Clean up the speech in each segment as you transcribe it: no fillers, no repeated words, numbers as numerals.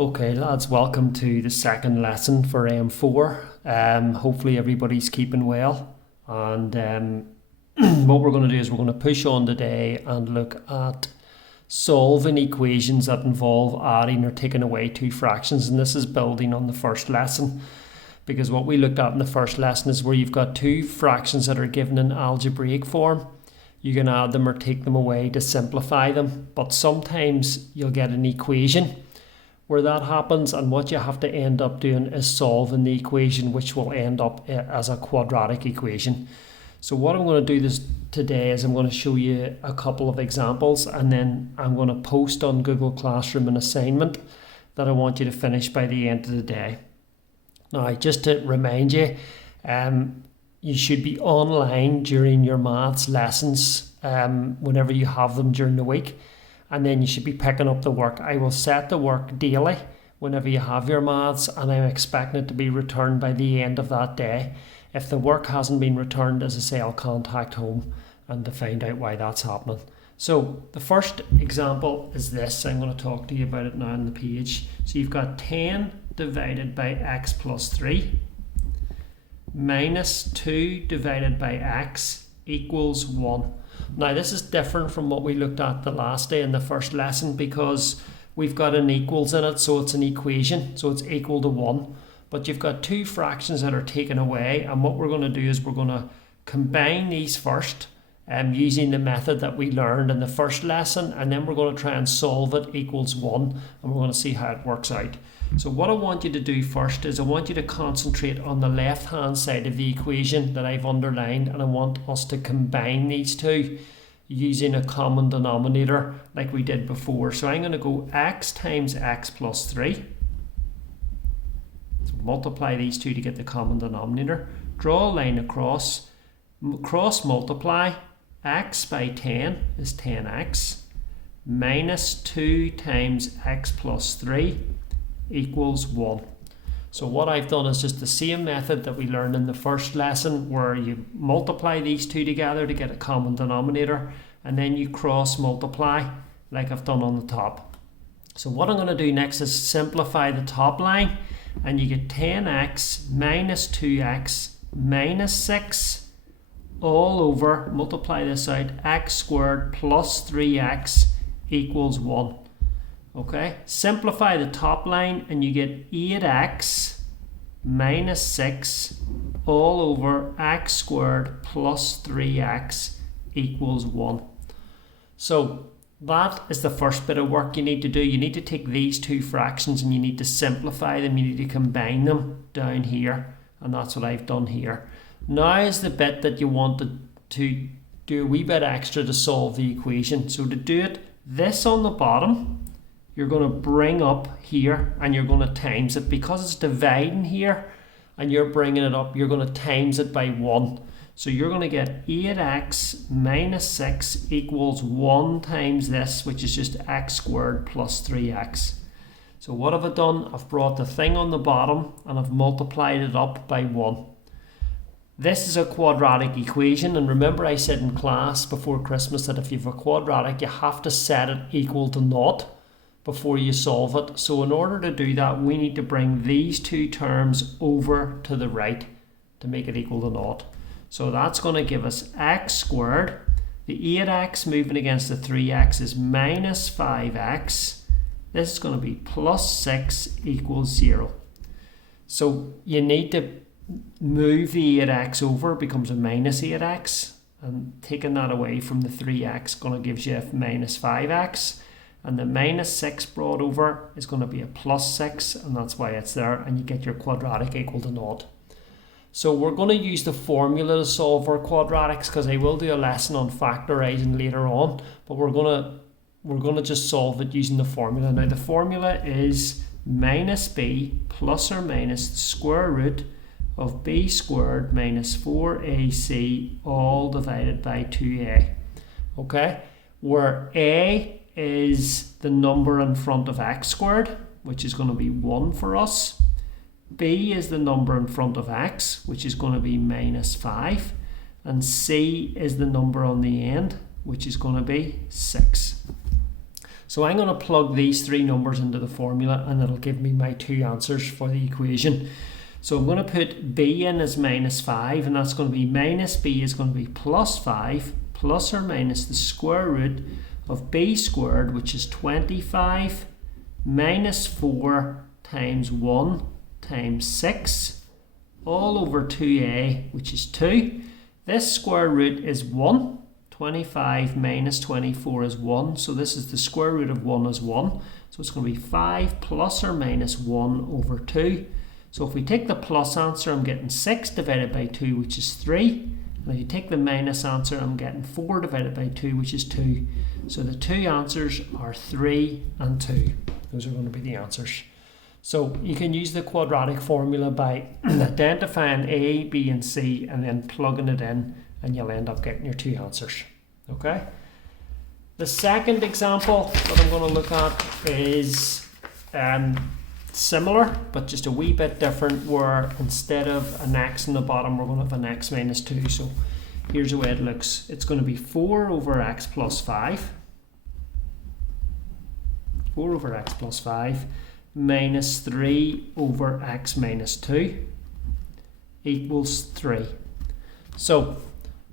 Okay lads, welcome to the second lesson for M4. Hopefully everybody's keeping well, and what we're going to do is we're going to push on today and look at solving equations that involve adding or taking away two fractions, and this is building on the first lesson, because what we looked at in the first lesson is where you've got two fractions that are given in algebraic form. You can add them or take them away to simplify them, but sometimes you'll get an equation where that happens, and what you have to end up doing is solving the equation, which will end up as a quadratic equation. So what I'm going to do today is I'm going to show you a couple of examples, and then I'm going to post on Google Classroom an assignment that I want you to finish by the end of the day. Now, just to remind you, you should be online during your maths lessons whenever you have them during the week. And then you should be picking up the work. I will set the work daily whenever you have your maths, and I'm expecting it to be returned by the end of that day. If the work hasn't been returned, as I say, I'll contact home and to find out why that's happening. So the first example is this. I'm going to talk to you about it now on the page. So you've got 10 divided by x plus 3 minus 2 divided by x equals 1. Now this is different from what we looked at the last day in the first lesson, because we've got an equals in it, so it's an equation, so it's equal to 1. But you've got two fractions that are taken away, and what we're going to do is we're going to combine these first using the method that we learned in the first lesson, and then we're going to try and solve it equals 1, and we're going to see how it works out. So what I want you to do first is I want you to concentrate on the left hand side of the equation that I've underlined, and I want us to combine these two using a common denominator like we did before. So I'm going to go x times x plus 3. So multiply these two to get the common denominator. Draw a line across. Cross multiply. X by 10 is 10x minus 2 times x plus 3 equals 1. So what I've done is just the same method that we learned in the first lesson, where you multiply these two together to get a common denominator, and then you cross multiply like I've done on the top. So what I'm going to do next is simplify the top line, and you get 10x minus 2x minus 6 all over, multiply this out, x squared plus 3x equals 1. Okay, simplify the top line and you get 8x minus 6 all over x squared plus 3x equals 1. So that is the first bit of work you need to do. You need to take these two fractions and you need to simplify them. You need to combine them down here, and that's what I've done here. Now is the bit that you want to do a wee bit extra to solve the equation. So to do it, this on the bottom, you're going to bring up here and you're going to times it, because it's dividing here and you're bringing it up, you're going to times it by 1. So you're going to get 8x minus 6 equals 1 times this, which is just x squared plus 3x. So what have I done? I've brought the thing on the bottom and I've multiplied it up by 1. This is a quadratic equation, and remember I said in class before Christmas that if you have a quadratic, you have to set it equal to 0 before you solve it. So in order to do that, we need to bring these two terms over to the right to make it equal to 0. So that's going to give us x squared. The 8x moving against the 3x is minus 5x. This is going to be plus 6 equals 0. So you need to move the 8x over, it becomes a minus 8x, and taking that away from the 3x going to give you a minus 5x, and the minus 6 brought over is going to be a plus 6, and that's why it's there, and you get your quadratic equal to 0. So we're going to use the formula to solve our quadratics, because I will do a lesson on factorising later on, but we're going to just solve it using the formula. Now the formula is minus b plus or minus the square root of b squared minus 4ac all divided by 2a. Okay, where a is the number in front of x squared, which is going to be 1 for us. B is the number in front of x, which is going to be minus 5. And c is the number on the end, which is going to be 6. So I'm going to plug these three numbers into the formula and it'll give me my two answers for the equation. So I'm going to put b in as minus 5, and that's going to be minus b is going to be plus 5 plus or minus the square root of b squared, which is 25, minus 4 times 1 times 6, all over 2a, which is 2. This square root is 1. 25 minus 24 is 1, so this is the square root of 1 is 1. So it's going to be 5 plus or minus 1 over 2. So if we take the plus answer, I'm getting 6 divided by 2, which is 3. And if you take the minus answer, I'm getting 4 divided by 2, which is 2. So the two answers are 3 and 2. Those are going to be the answers. So you can use the quadratic formula by identifying A, B, and C, and then plugging it in, and you'll end up getting your two answers. Okay? The second example that I'm going to look at is similar, but just a wee bit different, where instead of an x in the bottom, we're going to have an x minus 2. So here's the way it looks. It's going to be 4 over x plus 5. 4 over x plus 5 minus 3 over x minus 2 equals 3. So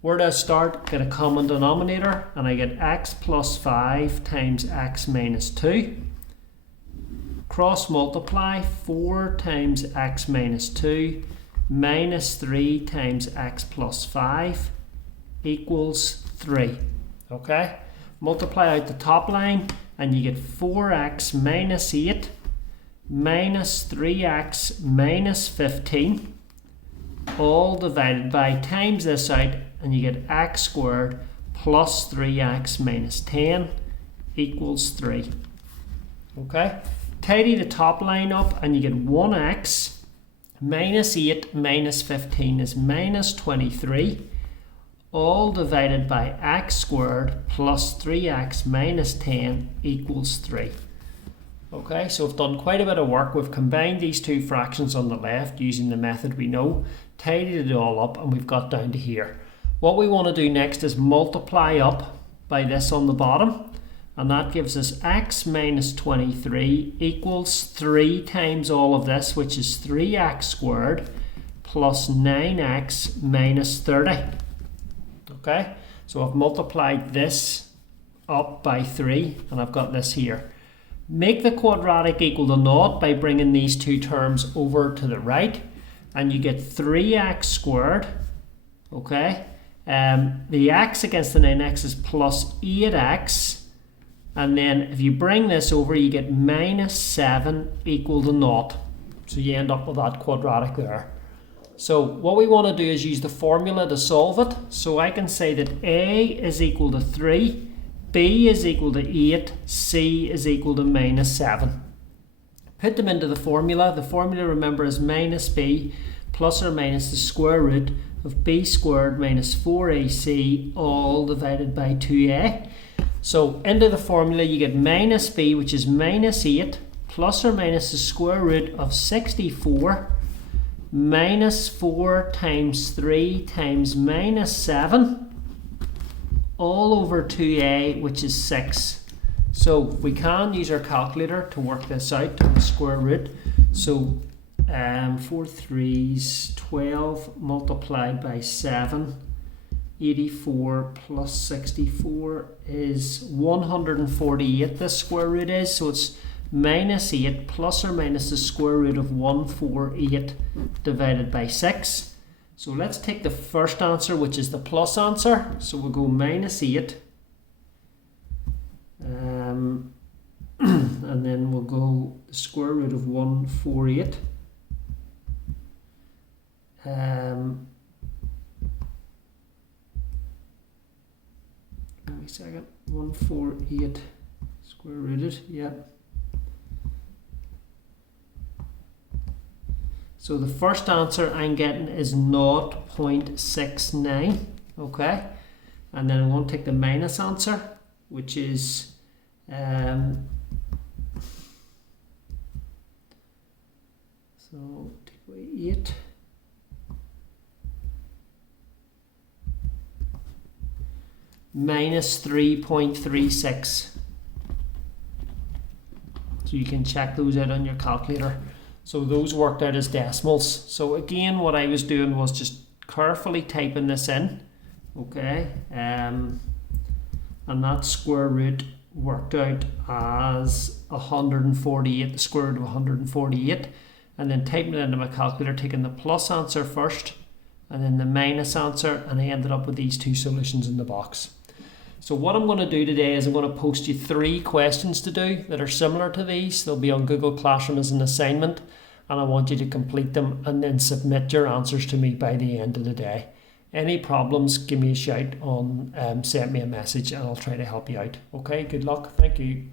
where do I start? Get a common denominator, and I get x plus 5 times x minus 2. Cross multiply 4 times x minus 2 minus 3 times x plus 5 equals 3. Okay? Multiply out the top line and you get 4x minus 8 minus 3x minus 15, all divided by, times this out, and you get x squared plus 3x minus 10 equals 3. Okay? Tidy the top line up and you get 1x minus 8 minus 15 is minus 23, all divided by x squared plus 3x minus 10 equals 3. Okay, so we've done quite a bit of work. We've combined these two fractions on the left using the method we know, tidied it all up, and we've got down to here. What we want to do next is multiply up by this on the bottom, and that gives us x minus 23 equals 3 times all of this, which is 3x squared plus 9x minus 30. Okay, so I've multiplied this up by 3, and I've got this here. Make the quadratic equal to 0 by bringing these two terms over to the right, and you get 3x squared. Okay, the x against the 9x is plus 8x, and then if you bring this over, you get minus 7 equal to 0. So you end up with that quadratic there. So what we want to do is use the formula to solve it. So I can say that a is equal to 3, b is equal to 8, c is equal to minus 7. Put them into the formula. The formula, remember, is minus b plus or minus the square root of b squared minus 4ac all divided by 2a. So into the formula you get minus b, which is minus 8, plus or minus the square root of 64 minus 4 times 3 times minus 7 all over 2a, which is 6. So we can use our calculator to work this out on the square root. So 4 3s 12 multiplied by 7, 84 plus 64 is 148, this square root is. So it's minus 8 plus or minus the square root of 148 divided by 6. So let's take the first answer, which is the plus answer. So we'll go minus 8. And then we'll go the square root of 148. Give me a second. 148 square rooted, yeah. So the first answer I'm getting is 0.69, okay? And then I'm going to take the minus answer, which is so take away 8. Minus 3.36. So you can check those out on your calculator. So those worked out as decimals. So again, what I was doing was just carefully typing this in, okay, and that square root worked out as 148, the square root of 148, and then typing it into my calculator, taking the plus answer first and then the minus answer, and I ended up with these two solutions in the box. So what I'm going to do today is I'm going to post you 3 questions to do that are similar to these. They'll be on Google Classroom as an assignment, and I want you to complete them and then submit your answers to me by the end of the day. Any problems, give me a shout on, send me a message and I'll try to help you out. Okay, good luck. Thank you.